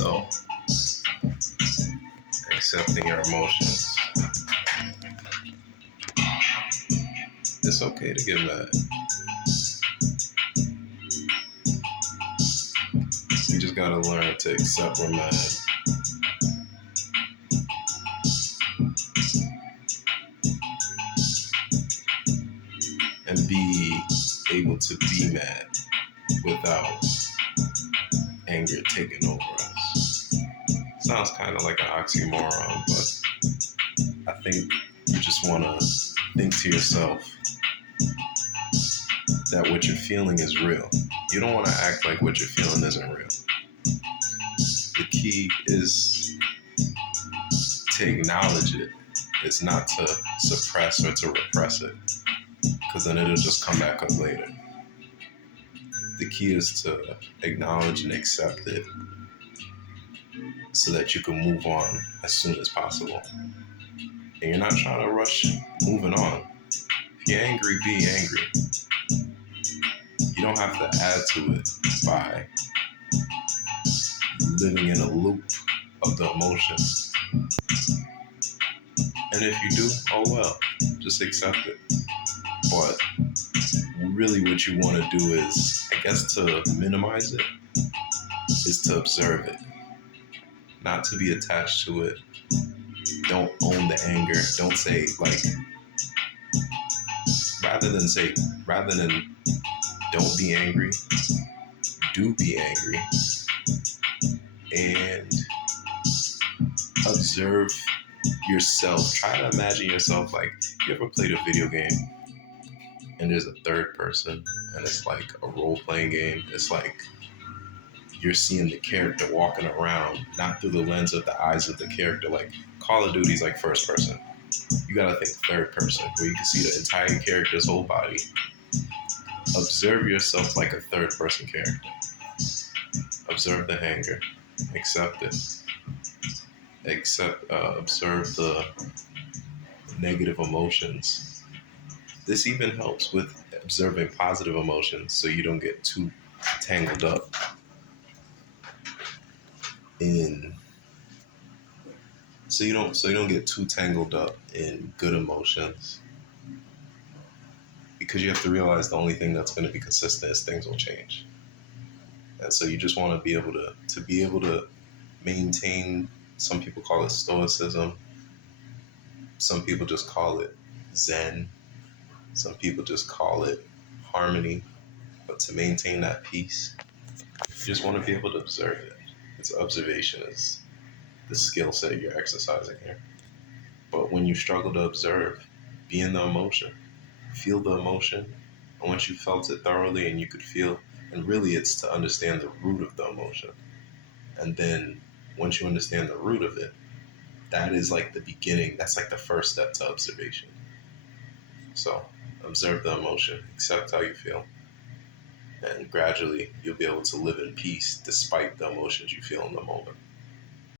So, accepting your emotions. It's okay to get mad. You just gotta learn to accept we're mad. And be able to be mad without anger taking over us. Sounds kind of like an oxymoron, but I think you just want to think to yourself that what you're feeling is real. You don't want to act like what you're feeling isn't real. The key is to acknowledge it. It's not to suppress or to repress it, because then it'll just come back up later. The key is to acknowledge and accept it so that you can move on as soon as possible. And you're not trying to rush moving on. If you're angry, be angry. You don't have to add to it by living in a loop of the emotion. And if you do, oh well, just accept it. But really what you want to do is, I guess, to minimize it, is to observe it. Not to be attached to it. Don't own the anger. Don't say, like, rather than don't be angry, do be angry. And observe yourself. Try to imagine yourself like, you ever played a video game and there's a third person and it's like a role-playing game? It's like you're seeing the character walking around, not through the lens of the eyes of the character. Like Call of Duty's like first person. You gotta think third person, where you can see the entire character's whole body. Observe yourself like a third person character. Observe the anger. Accept it. Observe the negative emotions. This even helps with observing positive emotions, so you don't get too tangled up in so you don't get too tangled up in good emotions, because you have to realize the only thing that's going to be consistent is things will change. And so you just want to be able to maintain. Some people call it stoicism. Some people just call it Zen. Some people just call it harmony. But to maintain that peace, you just want to be able to observe it. It's observation is the skill set you're exercising here. But when you struggle to observe, be in the emotion. Feel the emotion. And once you felt it thoroughly and you could feel, and really it's to understand the root of the emotion. And then once you understand the root of it, that is like the beginning. That's like the first step to observation. So observe the emotion, accept how you feel, and gradually you'll be able to live in peace despite the emotions you feel in the moment.